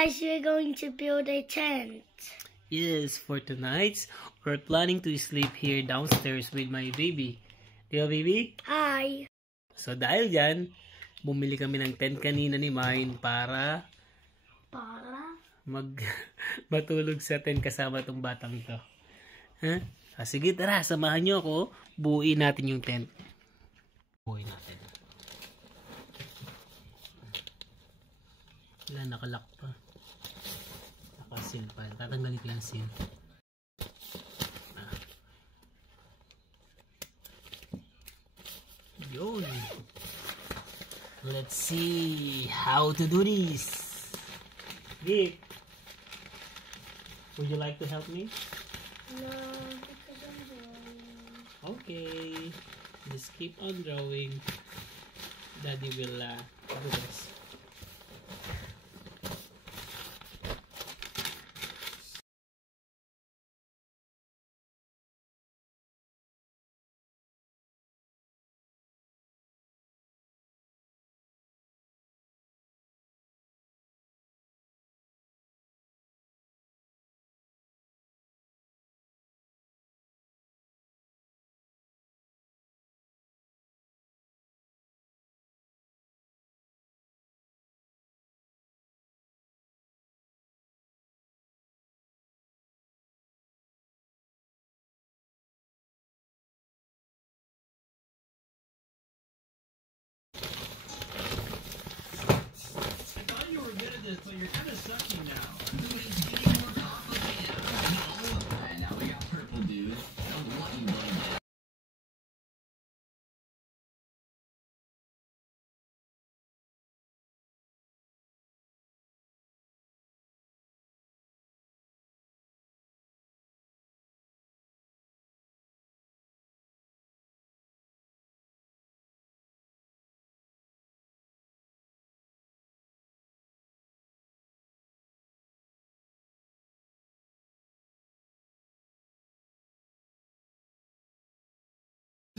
Guys, we're going to build a tent. Yes, for tonight, we're planning to sleep here downstairs with my baby. Di ba, baby? Hi. So, dahil dyan, bumili kami ng tent kanina ni Mine para matulog sa tent kasama tong batang to. Huh? Sige, tara, samahan nyo ako. Buuin natin yung tent. Buuin natin. Wala, nakalock pa. Nakasil pa. Tatanggalin ko yung seal. Yun. Let's see how to do this. Vic, would you like to help me? No, because I'm drawing. Okay. Just keep on drawing. Daddy will do this. But you're kind of sucky now. More complicated. No. Now we got purple, dude. I don't want you like that.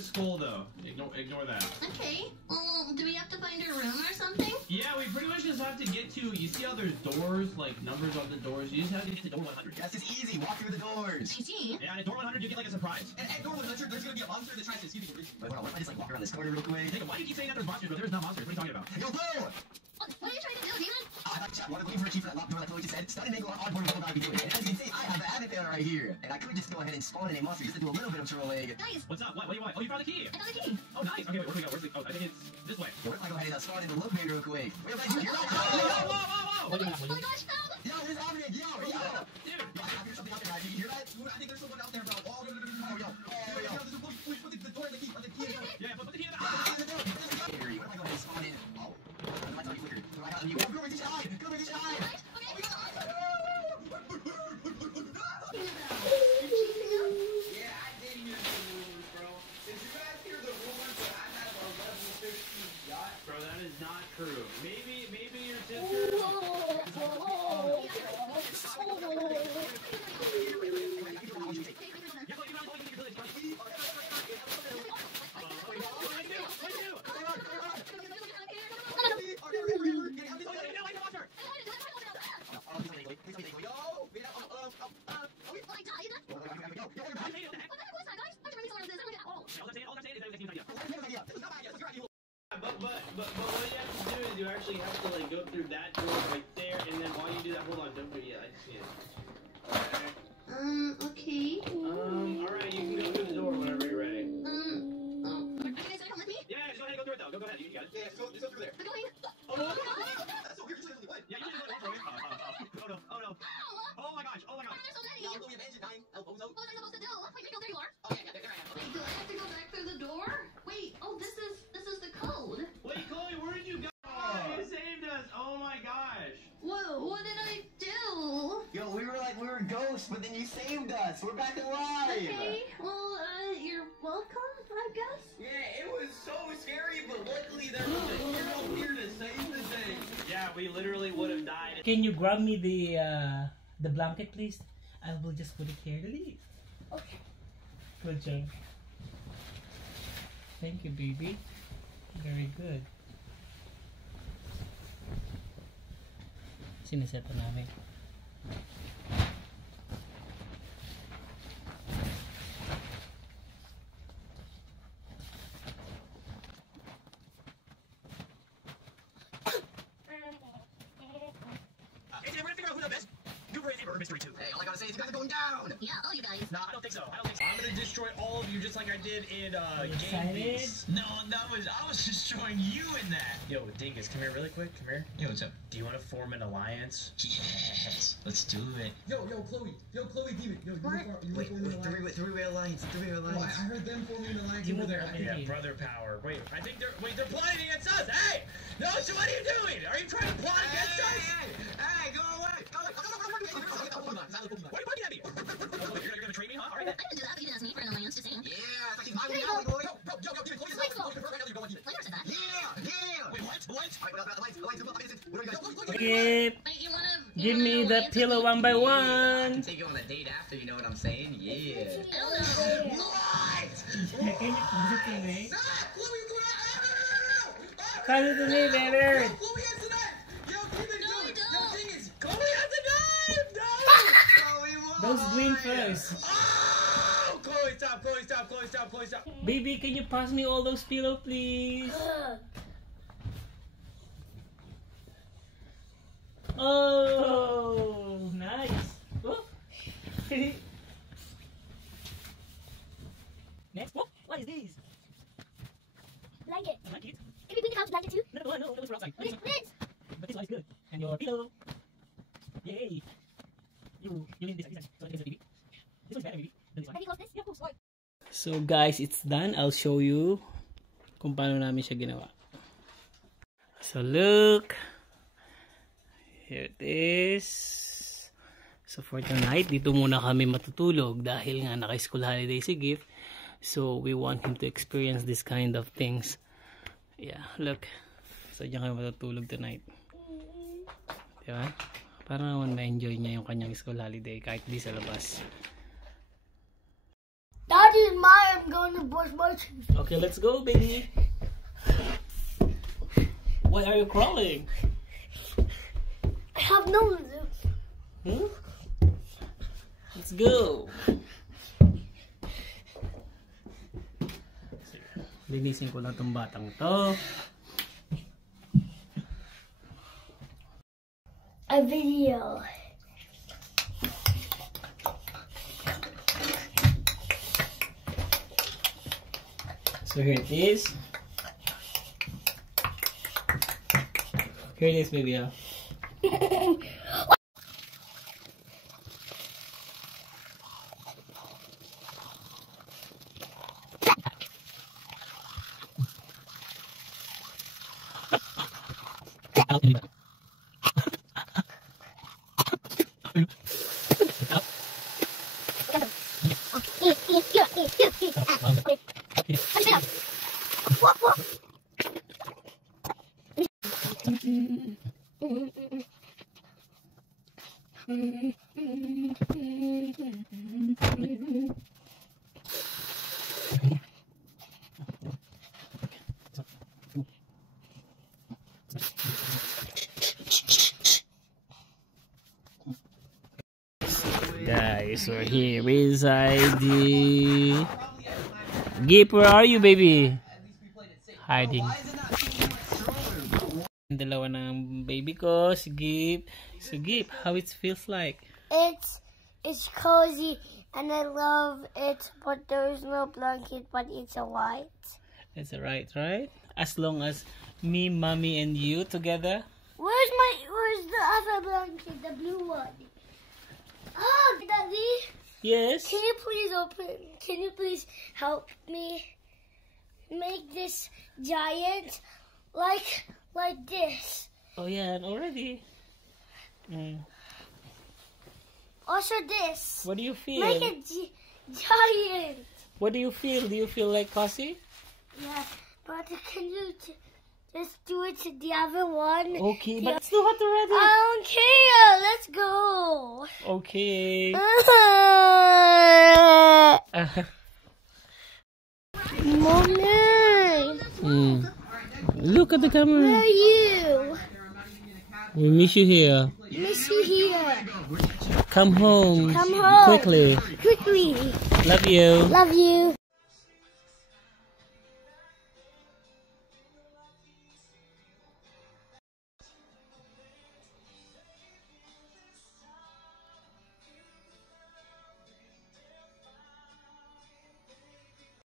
School though. Ignore that. Okay. Do we have to find a room or something? Yeah, we pretty much just have to get to. You see how there's doors, like numbers on the doors. You just have to get to door 100. That's just easy. Walk through the doors. Easy. Yeah, and at door 100 you get like a surprise. And at door 100, there's gonna be a monster that tries to excuse me. Wait, hold on. What if I just like walk around this corner real quick? Jacob, why do you keep saying that there's monsters, but there's not monsters? What are you talking about? Yo, bro! What are you trying to do, Demon? I wanted looking for a key for that locked door. That's what we just said. Studying angle on board. What would I be doing? And as you can see, I have the avatar right here, and I could just go ahead and spawn in a monster just to do a little bit of trolling. Guys, What's up? What do you want? Oh, you found the key. I got the key. Oh, nice. Okay, wait, where do we go? Where's the? Oh, I think it's this way. Yo, what if I go ahead and spawn in the load bay real quick? Wait, you're right. Whoa! Oh my gosh, found it. Yo, what is happening? Yo. Dude. Yo, I hear something out there, guys. You hear that? I think there's someone out there, bro. Oh, yo. Put the door in the key. Put the key in the door. Yeah, but put the key in the. What if I go ahead and spawn in? Oh, my tongue flickered. So I got you. Go reach hide. Go reach hide. Okay. Yeah, I did hear the rumors, bro. Did you guys hear the rumors that I have a level 15 yacht? Bro, that is not true. Maybe your sister. But what you have to do is you actually have to like go through that door right there, and then while you do that, hold on, don't forget. Yeah, I just need it. Okay. Alright, you can go through the door whenever you're ready. Are you guys gonna come with me? Yeah, just go ahead and go through it though. Go ahead, you got it. Yeah, just go through there. We're going. That's so weird. You're saying what? Yeah, you can go ahead. Oh no. Oh my gosh. I'm so ready. Yo, we have engine 9. Elbows out. What was I supposed to do? Wait, Rico, there you are. Okay, there I am. Wait, do I have to go back through the door? Wait, oh, this is the code. Wait, Chloe, where did you go? Oh, you saved us. Oh my gosh. Whoa, what did I do? Yo, we were ghosts, but then you saved us. We're back alive. Okay, well, you're welcome, I guess. Yeah, it was so scary, but luckily there was a hero here to save the day. Yeah, we literally would have died. Can you grab me the blanket, please? I will just put it here to leave. Okay. Good job. Thank you, baby. Very good. Siniseta namin. Hey, we're gonna figure out who the best Goober is or Mystery 2. Hey, all I gotta say is you guys are going down. Yeah, all you guys. No, I don't think so. I'm gonna destroy all of you just like I did in Game excited? Beasts. No, I was destroying you in that. Yo, Dingus, come here really quick. Come here. Yo, what's up? Do you want to form an alliance? Yes, let's do it. Yo, Chloe, Demon. Yo, Wait, three-way alliance. I heard them forming an alliance over there. Yeah, brother power. Wait, I think they're plotting against us. Hey! No, so what are you doing? Are you trying to plot against us? Hey, go away! What are you pointing at me? You're gonna train me, huh? All right. I didn't do that, but you didn't ask me for an alliance, just saying. Yeah, it's like he's my way out, boy. Yo, Demon, Chloe's Wait, out. Right now, you're going with Later said that. Yeah. Wait, what? Alright, alliance, what are you guys? Skip! Wait, you wanna... Give me the pillow one by I one! can take you on a date after, you know what I'm saying? Yeah. I don't know. What? Can you pass it to me? Chloe, Pass it to me, baby! Chloe has the knife! Yo, Demon, No, I don't. thing is, Chloe has a knife! No! Chloe won! Those green first. Oh! Chloe, stop! Baby, can you pass me all those pillow, please? Oh, nice. Oh. Next. Oh, what is this? Blanket. Blanket? Can we bring the couch blanket too? No, that was for outside. Wait, wait. But this one is good. And your pillow. Yay. You need this. So this is baby. This one's better, baby. Than this one. Can we close this? Yeah, of course. Why? So guys, it's done. I'll show you kung paano namin siya ginawa. So look. Here it is. So for tonight, dito muna kami matutulog dahil nga naka-school holiday si Gift. So we want him to experience this kind of things. Yeah, look. So diyan kami matutulog tonight. Diba? Para naman ma-enjoy niya yung kanyang school holiday kahit di sa labas. Daddy's mine. I'm going to brush my teeth. Okay, let's go, baby. Why are you crawling? I have no. Hmm? Let's go. Linisin ko lang tong batang to. A video. So here it is. Here it is, baby. Guys, we're here with ID. Gip, where are you, baby? Hiding. Dalawa ng baby ko, si Gip. So Gip, how it feels like? It's cozy and I love it, but there's no blanket, but it's alright. It's alright, right? As long as me, mommy, and you together. Where's the other blanket, the blue one? Oh, Daddy, Yes. can you please help me make this giant like this? Oh yeah, and already. Also this. What do you feel? Make it giant. What do you feel? Do you feel like cozy? Yeah, but can you just do it to the other one? Okay, but it's too hot already. I don't care. Let's go. Okay. Mommy, Look at the where camera. are you? We miss you here. Miss you here. Come home. Come home. Quickly. Quickly. Love you. Love you.